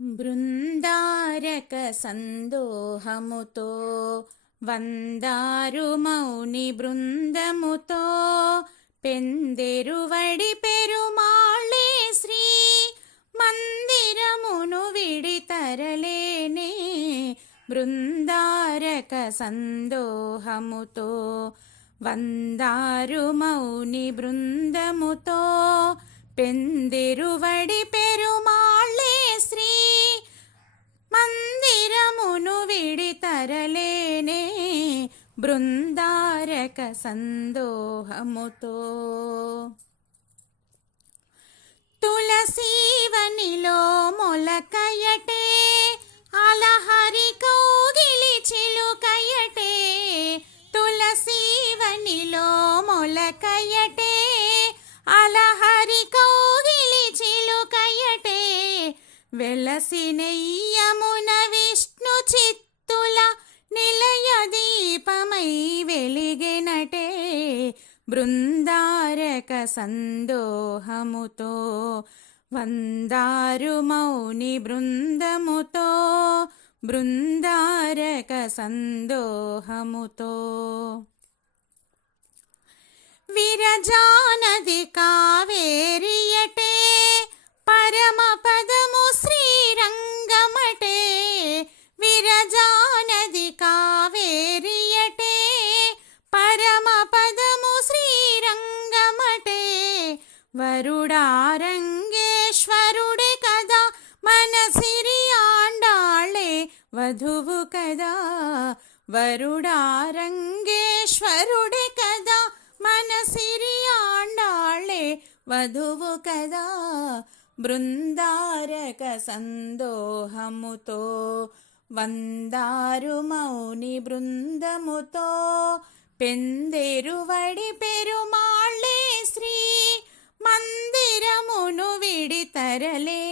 బృందారక సందోహముతో వందారు మౌని బృందముతో పెందెరువడి పెరుమాళే శ్రీ మందిరమును విడితరలేనే. బృందారక సందోహముతో వందారు మౌని బృందముతో పెందెరువడి పెరుమాళే శ్రీ మందిరమును విడితరలేనే. బృందారక సందోహముతో తులసీవనిలో మొలకయటే అలహరి కౌగిలి చిలుకయటే. తులసీవనిలో మొలకయటే అలహరి కౌగిలి చిలుకయటే. వెలసినెయ్యమున విష్ణు చిత్తుల నిలయ దీపమై వెలిగెనటే. బృందారక సందోహముతో వందారు మౌని బృందముతో బృందారక సందోహముతో విరజానది కావేరియటే పరమ పదము శ్రీరంగమటే. విరజానది కావేరియటే పరమ పదము శ్రీరంగమటే. వరుడారంగేశ్వరుడే కదా మన సిరి ఆండాళే వధువు కదా. వరుడారంగేశ్వరుడే కదా మన సిరి ఆండాళే వధువు కదా. బృందారక సందోహముతో వందారు మౌని బృందముతో పెందెరువడి పెరుమాళే శ్రీ మందిరమును విడితరలే.